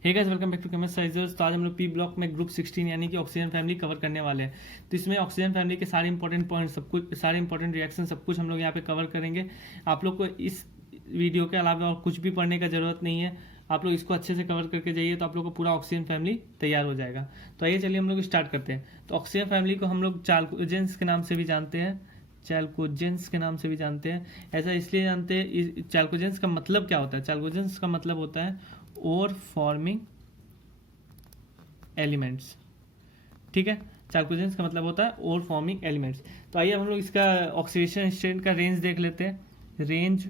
Hey guys, welcome back to Chemistrizers. तो आज हम लोग पी ब्लॉक में ग्रुप 16 यानी कि ऑक्सीजन फैमिली कवर करने वाले हैं। तो इसमें ऑक्सीजन फैमिली के सारे इंपॉर्टेंट पॉइंट, सब कुछ, सारे इंपॉर्टेंट रिएक्शन, सब कुछ हम लोग यहाँ पे कवर करेंगे। आप लोग को इस वीडियो के अलावा और कुछ भी पढ़ने का जरूरत नहीं है। आप लोग इसको अच्छे से कवर करके जाइए तो आप लोग को पूरा ऑक्सीजन फैमिली तैयार हो जाएगा। तो आइए चलिए हम लोग स्टार्ट करते हैं। तो ऑक्सीजन फैमिली को हम लोग चाल्कोजेंस के नाम से भी जानते हैं, चाल्कोजेंस के नाम से भी जानते हैं। ऐसा इसलिए जानते हैं, चाल्कोजेंस का मतलब क्या होता है? चाल्कोजेंस का मतलब होता है ओर फॉर्मिंग एलिमेंट्स। ठीक है, चाल्कोजेंस का मतलब होता है ओर फॉर्मिंग एलिमेंट्स। तो आइए हम लोग इसका ऑक्सीडेशन स्टेट का रेंज देख लेते हैं। Range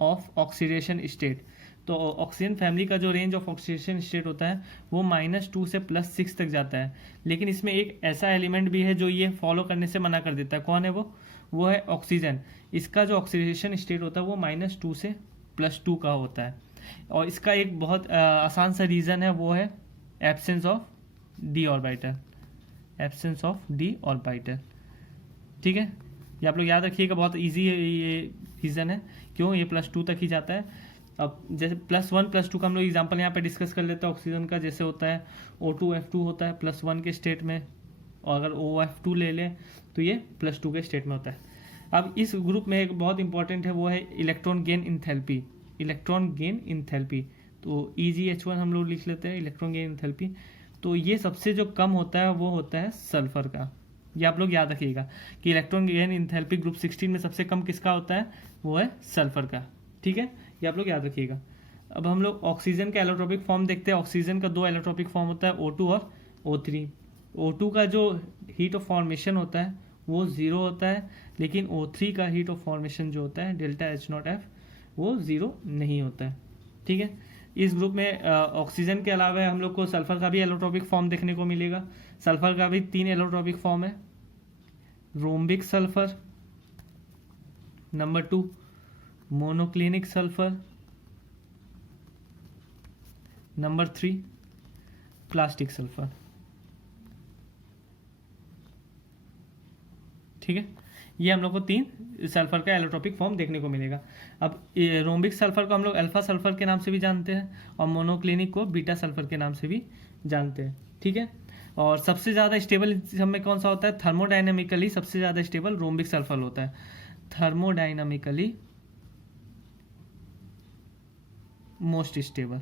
of oxidation state. तो ऑक्सीजन फैमिली का जो रेंज ऑफ ऑक्सीडेशन स्टेट होता है वो -2 से +6 तक जाता है। लेकिन इसमें एक ऐसा एलिमेंट भी है जो ये फॉलो करने से मना कर देता है। कौन है वो है ऑक्सीजन। इसका जो ऑक्सीडेशन स्टेट होता है वो -2 से +2 का होता है। और इसका एक बहुत आसान सा रीज़न है, वो है absence of D orbital. Absence of D orbital. ठीक है, ये आप लोग याद रखिएगा, बहुत इजी है ये रीज़न है क्यों ये +2 तक ही जाता है। अब जैसे +1 +2 का हम लोग एग्जांपल यहाँ पे डिस्कस कर लेते हैं ऑक्सीजन का। जैसे होता है O2F2 होता है +1 के स्टेट में, और अगर OF2 ले लें तो ये +2 के स्टेट में होता है। अब इस ग्रुप में एक बहुत इंपॉर्टेंट है, वो है electron gain enthalpy. Electron gain enthalpy, तो EgH1 हम लोग लिख लेते हैं, इलेक्ट्रॉन गेन इंथैल्पी। तो ये सबसे जो कम होता है वो होता है सल्फर का। ये आप लोग याद रखिएगा कि इलेक्ट्रॉन गेन इंथैल्पी ग्रुप 16 में सबसे कम किसका होता है? वो है सल्फर का। ठीक है, ये आप लोग याद रखिएगा। अब हम लोग ऑक्सीजन का एलोट्रोपिक फॉर्म देखते हैं। ऑक्सीजन का 2 एलोट्रोपिक फॉर्म होता है, O2 और O3। O2 का जो हीट ऑफ फॉर्मेशन होता है वो 0 होता है, लेकिन O3 का हीट ऑफ फॉर्मेशन जो होता है ΔH0F वो 0 नहीं होता है। ठीक है, इस ग्रुप में ऑक्सीजन के अलावा हम लोग को सल्फर का भी एलोट्रोपिक फॉर्म देखने को मिलेगा। सल्फर का भी 3 एलोट्रोपिक फॉर्म है। Rhombic sulphur, number 2 monoclinic sulphur, number 3 plastic sulphur. ठीक है, ये हम लोग को 3 सल्फर का एलोट्रोपिक फॉर्म देखने को मिलेगा। अब रोम्बिक सल्फर को हम लोग अल्फा सल्फर के नाम से भी जानते हैं, और मोनोक्लिनिक को बीटा सल्फर के नाम से भी जानते हैं। ठीक है, और सबसे ज़्यादा स्टेबल सब में कौन सा होता है? थर्मोडाइनमिकली सबसे ज़्यादा स्टेबल रोम्बिक सल्फर होता है। Thermodynamically most stable.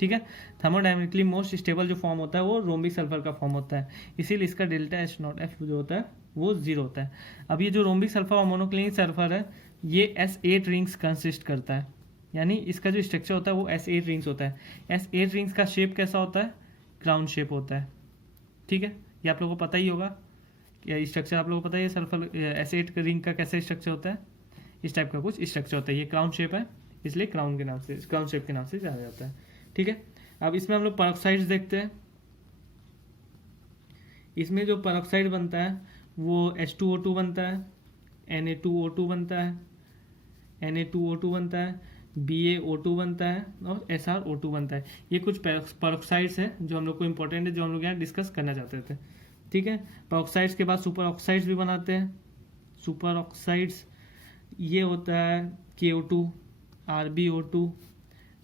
ठीक है, थर्मोडाइनमिकली मोस्ट स्टेबल जो फॉर्म होता है वो रोम्बिक सल्फर का फॉर्म होता है, इसीलिए इसका ΔH0F जो होता है वो 0 होता है। अब ये जो रोम्बिक सल्फर और मोनोक्लिनिक सल्फर है ये S8 रिंग्स कंसिस्ट करता है, यानी इसका जो स्ट्रक्चर होता है वो S8 रिंग्स होता है। S8 रिंग्स का शेप कैसा होता है? क्राउन शेप होता है। ठीक है, ये आप लोगों को पता ही होगा, ये स्ट्रक्चर आप लोगों को पता है। सल्फर S8 रिंग का कैसा स्ट्रक्चर होता है? इस टाइप का कुछ स्ट्रक्चर होता है। ये क्राउन शेप है, इसलिए क्राउन के नाम से, क्राउन शेप के नाम से जाना जाता है। ठीक है, अब इसमें हम लोग पेरोक्साइड्स देखते हैं। इसमें जो पेरोक्साइड बनता है वो H2O2 बनता है, Na2O2 बनता है, Na2O2 बनता है, BaO2 बनता है, और SrO2 बनता है। ये कुछ पेरोक्साइड्स हैं जो हम लोग को इंपॉर्टेंट है, जो हम लोग यहाँ डिस्कस करना चाहते थे। ठीक है, पेरोक्साइड्स के बाद सुपर ऑक्साइड्स भी बनाते हैं। सुपर ऑक्साइड्स ये होता है KO2, RbO2,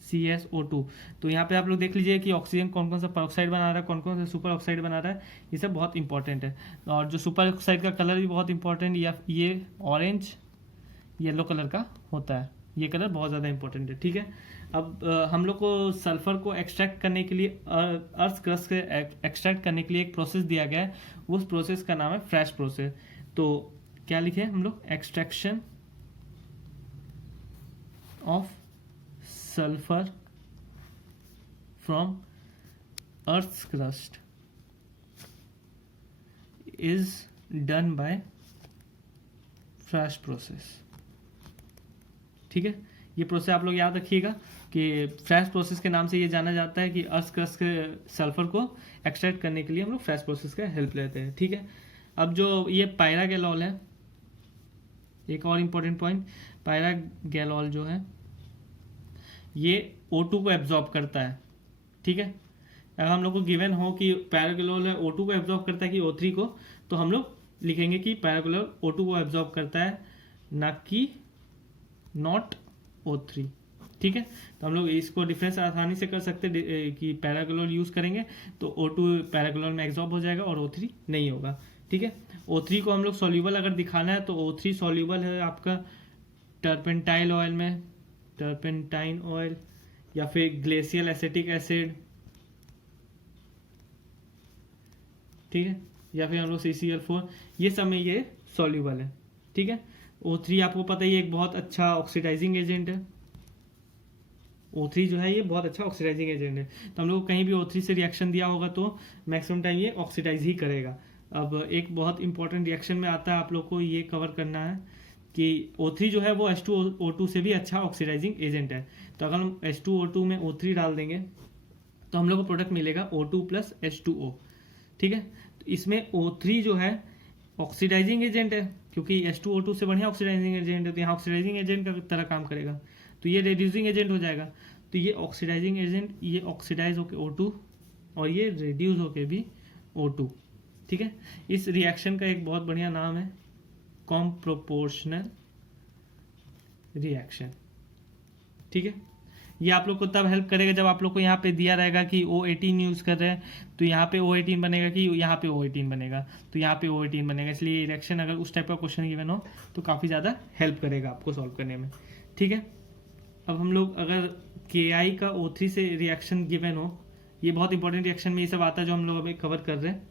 CSO2। तो यहाँ पे आप लोग देख लीजिए कि ऑक्सीजन कौन कौन सा पेरोक्साइड बना रहा है, कौन कौन सा सुपर ऑक्साइड बना रहा है, ये सब बहुत इंपॉर्टेंट है। और जो सुपर ऑक्साइड का कलर भी बहुत इंपॉर्टेंट, या ये ऑरेंज येलो कलर का होता है। ये कलर बहुत ज़्यादा इंपॉर्टेंट है। ठीक है, अब हम लोग को सल्फर को एक्सट्रैक्ट करने के लिए, अर्थ क्रस्ट के एक्सट्रैक्ट करने के लिए एक प्रोसेस दिया गया है। उस प्रोसेस का नाम है फ्रेश प्रोसेस। तो क्या लिखे हम लोग? Extraction of sulfur from earth's crust is done by fresh process। ठीक है, ये प्रोसेस आप लोग याद रखिएगा कि फ्रेश प्रोसेस के नाम से ये जाना जाता है कि अर्थ क्रस्ट के सल्फर को एक्सट्रैक्ट करने के लिए हम लोग फ्रेश प्रोसेस का हेल्प लेते हैं। ठीक है, अब जो ये पायरागैलॉल है, एक और इम्पोर्टेंट पॉइंट, पायरागैलॉल जो है ये O2 को एब्जॉर्ब करता है। ठीक है, अगर हम लोग को गिवन हो कि पैरागैलॉल है O2 को एब्जॉर्ब करता है कि O3 को, तो हम लोग लिखेंगे कि पैरागैलॉल O2 को एब्जॉर्ब करता है, ना कि नॉट O3। ठीक है। तो हम लोग इसको डिफरेंस आसानी से कर सकते कि पैराक्लोर यूज़ करेंगे तो O2 पैराक्लोर में एब्जॉर्ब हो जाएगा और O3 नहीं होगा। ठीक है। O3 को हम लोग सॉल्यूबल अगर दिखाना है तो O3 सॉल्यूबल है आपका टर्पेंटाइल ऑयल में, टर्पेंटाइन ऑयल, या फिर ग्लेशियल एसिटिक एसिड, ठीक है, या फिर हम लोग CCl4, ये सब में ये सॉल्यूबल है। ठीक है। O3 आपको पता ही है एक बहुत अच्छा ऑक्सीडाइजिंग एजेंट है। O3 जो है ये बहुत अच्छा ऑक्सीडाइजिंग एजेंट है। तो हम लोग कहीं भी O3 से रिएक्शन दिया होगा तो मैक्सिमम टाइम ये ऑक्सीडाइज ही करेगा। अब एक बहुत इंपॉर्टेंट रिएक्शन में आता है, आप लोग को ये कवर करना है कि O3 जो है वो H2O2 से भी अच्छा ऑक्सीडाइजिंग एजेंट है। तो अगर हम H2O2 में O3 डाल देंगे तो हम लोग को प्रोडक्ट मिलेगा O2 + H2O। ठीक है। तो इसमें O3 जो है ऑक्सीडाइजिंग एजेंट है, क्योंकि H2O2 से बढ़िया ऑक्सीडाइजिंग एजेंट है, तो यहाँ ऑक्सीडाइजिंग एजेंट का तरह काम करेगा। तो ये रिड्यूसिंग एजेंट हो जाएगा। तो ये ऑक्सीडाइजिंग एजेंट, ये ऑक्सीडाइज होके O2 और ये रिड्यूस होके भी O2। ठीक है। इस रिएक्शन का एक बहुत बढ़िया नाम है कॉम्प्रोपोर्शनल रिएक्शन। ठीक है। ये आप लोग को तब हेल्प करेगा जब आप लोग को यहाँ पे दिया रहेगा कि O18 यूज़ कर रहे हैं तो यहाँ पे O18 बनेगा कि यहाँ पे O18 बनेगा, तो यहाँ पे O18 बनेगा। इसलिए रिएक्शन अगर उस टाइप का क्वेश्चन गिवन हो तो काफ़ी ज़्यादा हेल्प करेगा आपको सॉल्व करने में। ठीक है। अब हम लोग अगर Ki का O3 से रिएक्शन गिवन हो, ये बहुत इंपॉर्टेंट रिएक्शन में ये सब आता है जो हम लोग अभी कवर कर रहे हैं।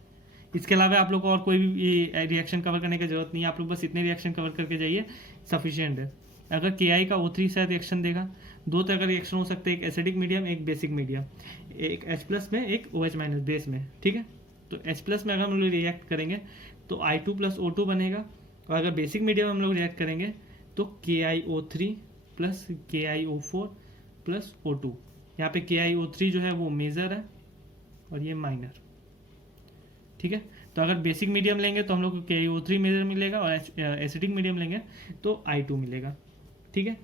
इसके अलावा आप लोग को और कोई भी रिएक्शन कवर करने की जरूरत नहीं है, आप लोग बस इतने रिएक्शन कवर करके जाइए, सफिशिएंट है। अगर Ki का O3 से रिएक्शन देगा, दो तरह का रिएक्शन हो सकता है, एक एसिडिक मीडियम, एक बेसिक मीडियम, एक H+ में, एक OH- बेस में। ठीक है। तो H+ में अगर हम लोग रिएक्ट करेंगे तो I2 + O2 बनेगा, और अगर बेसिक मीडियम में हम लोग रिएक्ट करेंगे तो KiO3 + KiO4 + O2। यहाँ पे KiO3 जो है वो मेजर है और ये माइनर। ठीक है। तो अगर बेसिक मीडियम लेंगे तो हम लोग को KiO3 मेजर मिलेगा, और एसिडिक मीडियम लेंगे तो I2 मिलेगा। ठीक है।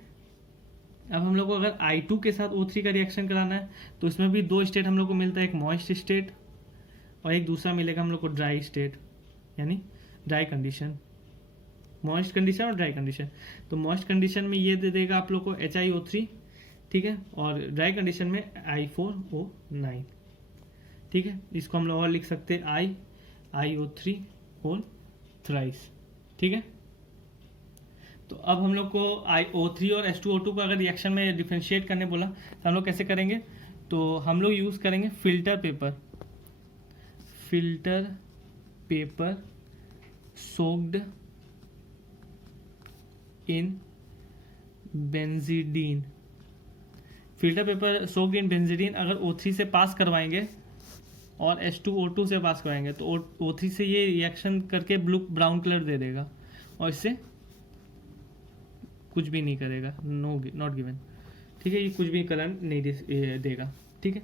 अब हम लोग को अगर I2 के साथ O3 का रिएक्शन कराना है तो इसमें भी दो स्टेट हम लोग को मिलता है, एक मॉइस्ट स्टेट और एक दूसरा मिलेगा हम लोग को ड्राई स्टेट, यानी ड्राई कंडीशन, मॉइस्ट कंडीशन और ड्राई कंडीशन। तो मॉइस्ट कंडीशन में ये दे देगा आप लोग को HiO3, ठीक है, और ड्राई कंडीशन में I4O9। ठीक है। इसको हम लोग और लिख सकते हैं IiO3 होल थ्राइस। ठीक है। तो अब हम लोग को O3 और H2O2 को अगर रिएक्शन में डिफ्रेंशिएट करने बोला तो हम लोग कैसे करेंगे, तो हम लोग यूज़ करेंगे filter paper soaked in benzidine. Filter paper soaked in benzidine अगर O3 से पास करवाएंगे और H2O2 से पास करवाएंगे तो O3 से ये रिएक्शन करके ब्राउन कलर दे देगा और इससे कुछ भी नहीं करेगा, नॉट गिवन। ठीक है। ये कुछ भी कलर नहीं देगा। ठीक है।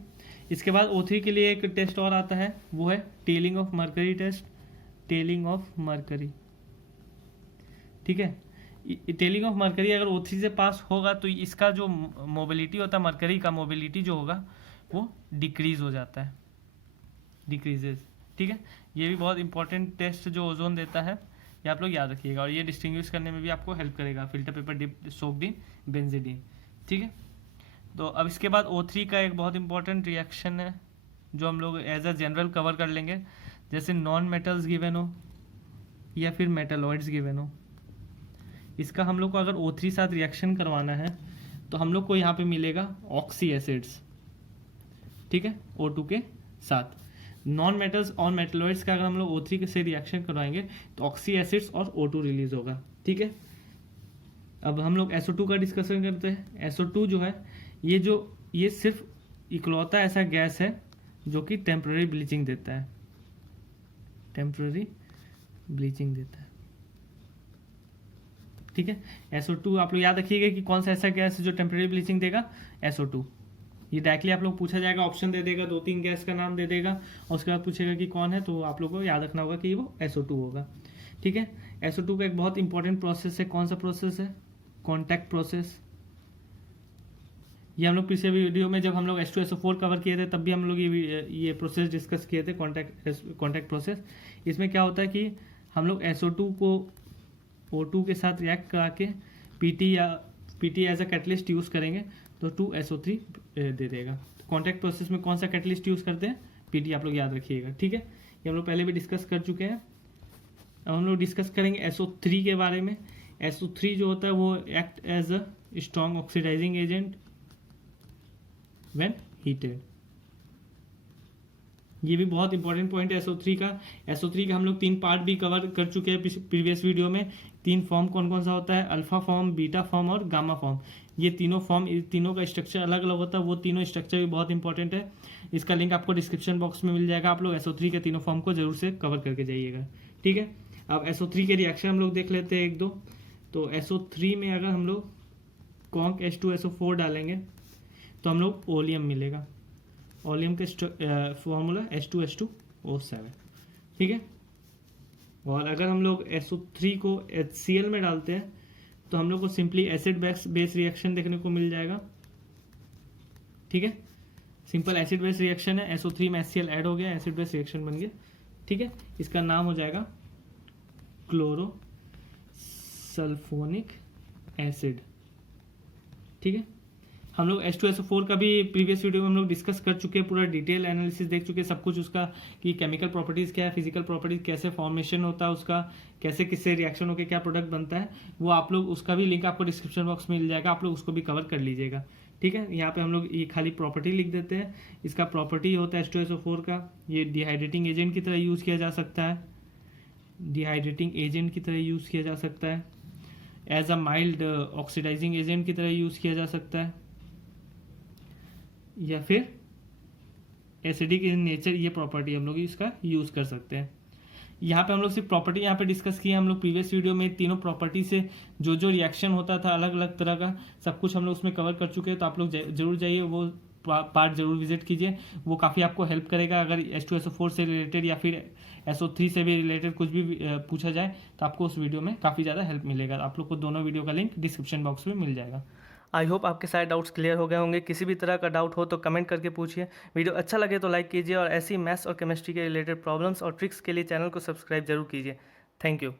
इसके बाद O3 के लिए एक टेस्ट और आता है, वो है tailing of mercury test, tailing of mercury. ठीक है। टेलिंग ऑफ मरकरी अगर O3 से पास होगा तो इसका जो मोबिलिटी होता है, मरकरी का मोबिलिटी जो होगा वो डिक्रीज हो जाता है, डिक्रीजेज। ठीक है। ये भी बहुत इंपॉर्टेंट टेस्ट जो ओजोन देता है, ये आप लोग याद रखिएगा, और ये डिस्टिंग्विश करने में भी आपको हेल्प करेगा, filter paper dip soaked in benzidine. ठीक है। तो अब इसके बाद O3 का एक बहुत इंपॉर्टेंट रिएक्शन है जो हम लोग एज अ जनरल कवर कर लेंगे, जैसे नॉन मेटल्स गिवन हो या फिर मेटलॉइड्स गिवन हो। इसका हम लोग को अगर O3 साथ रिएक्शन करवाना है तो हम लोग को यहाँ पे मिलेगा ऑक्सी एसिड्स। ठीक है। O2 के साथ नॉन मेटल्स और मेटलॉइड्स का अगर हम लोग O3 से रिएक्शन करवाएंगे तो ऑक्सी एसिड्स और O2 रिलीज होगा। ठीक है। अब हम लोग SO2 का डिस्कशन करते हैं। SO2 जो है ये सिर्फ इकलौता ऐसा गैस है जो कि टेम्पररी ब्लीचिंग देता है, टेम्पररी ब्लीचिंग देता है। ठीक है। SO2 आप लोग याद रखिएगा कि कौन सा ऐसा गैस है जो टेम्पररी ब्लीचिंग देगा, SO2। ये डायरेक्टली आप लोग पूछा जाएगा, ऑप्शन दे देगा, 2-3 गैस का नाम दे देगा और उसके बाद पूछेगा कि कौन है, तो आप लोग को याद रखना होगा कि वो SO2 होगा। ठीक है। SO2 का एक बहुत इंपॉर्टेंट प्रोसेस है, कौन सा प्रोसेस है, कॉन्टैक्ट प्रोसेस। ये हम लोग पिछले वीडियो में जब हम लोग H2SO4 कवर किए थे तब भी हम लोग ये प्रोसेस डिस्कस किए थे, कॉन्टैक्ट प्रोसेस। इसमें क्या होता है कि हम लोग SO2 को O2 के साथ रिएक्ट करा के PT as a catalyst use करेंगे तो 2SO3 दे देगा। कॉन्टैक्ट प्रोसेस में कौन सा कैटलिस्ट यूज़ करते हैं, PT, आप लोग याद रखिएगा, ठीक है। ये हम लोग पहले भी डिस्कस कर चुके हैं। अब हम लोग डिस्कस करेंगे SO3 के बारे में। SO3 जो होता है वो act as a strong oxidising agent when heated. ये भी बहुत इंपॉर्टेंट पॉइंट है SO3 का। SO3 का हम लोग 3 पार्ट भी कवर कर चुके हैं प्रीवियस वीडियो में। 3 फॉर्म कौन कौन सा होता है, अल्फा फॉर्म, बीटा फॉर्म और गामा फॉर्म। ये तीनों फॉर्म, तीनों का स्ट्रक्चर अलग अलग होता है, वो तीनों स्ट्रक्चर भी बहुत इंपॉर्टेंट है। इसका लिंक आपको डिस्क्रिप्शन बॉक्स में मिल जाएगा। आप लोग SO3 के तीनों फॉर्म को जरूर से कवर करके जाइएगा, ठीक है। अब SO3 के रिएक्शन हम लोग देख लेते हैं 1-2। तो SO3 में अगर हम लोग कॉन्क H2SO4 डालेंगे तो हम लोग ओलियम मिलेगा। ओलियम के फॉर्मूला H2H2O7, ठीक है। और अगर हम लोग SO3 को HCl में डालते हैं तो हम लोग को सिंपली एसिड बेस रिएक्शन देखने को मिल जाएगा, ठीक है। सिंपल एसिड बेस रिएक्शन है, SO3 में HCl ऐड हो गया, एसिड बेस रिएक्शन बन गया, ठीक है। इसका नाम हो जाएगा क्लोरो सल्फोनिक एसिड, ठीक है। हम लोग H2SO4 का भी प्रीवियस वीडियो में हम लोग डिस्कस कर चुके हैं, पूरा डिटेल एनालिसिस देख चुके हैं, सब कुछ उसका कि केमिकल प्रॉपर्टीज़ क्या है, फिजिकल प्रॉपर्टीज़ कैसे फॉर्मेशन होता है उसका, कैसे किससे रिएक्शन होकर क्या प्रोडक्ट बनता है, वो आप लोग उसका भी लिंक आपको डिस्क्रिप्शन बॉक्स में मिल जाएगा, आप लोग उसको भी कवर कर लीजिएगा, ठीक है। यहाँ पे हम लोग ये खाली प्रॉपर्टी लिख देते हैं। इसका प्रॉपर्टी होता है H2SO4 का, ये डिहाइड्रेटिंग एजेंट की तरह यूज़ किया जा सकता है, डिहाइड्रेटिंग एजेंट की तरह यूज़ किया जा सकता है, as a mild oxidising agent की तरह यूज़ किया जा सकता है, या फिर एसिडिक इन नेचर, ये प्रॉपर्टी हम लोग इसका यूज़ कर सकते हैं। यहाँ पे हम लोग सिर्फ प्रॉपर्टी यहाँ पे डिस्कस किए हम लोग प्रीवियस वीडियो में। तीनों प्रॉपर्टी से जो जो रिएक्शन होता था अलग अलग तरह का, सब कुछ हम लोग उसमें कवर कर चुके हैं। तो आप लोग जरूर जाइए, वो पार्ट जरूर विजिट कीजिए, वो काफ़ी आपको हेल्प करेगा। अगर H2SO4 से रिलेटेड या फिर SO3 से भी रिलेटेड कुछ भी पूछा जाए तो आपको उस वीडियो में काफ़ी ज़्यादा हेल्प मिलेगा। आप लोग को दोनों वीडियो का लिंक डिस्क्रिप्शन बॉक्स में मिल जाएगा। आई होप आपके सारे डाउट्स क्लियर हो गए होंगे। किसी भी तरह का डाउट हो तो कमेंट करके पूछिए। वीडियो अच्छा लगे तो लाइक कीजिए और ऐसी मैथ्स और केमिस्ट्री के रिलेटेड प्रॉब्लम्स और ट्रिक्स के लिए चैनल को सब्सक्राइब जरूर कीजिए। Thank you.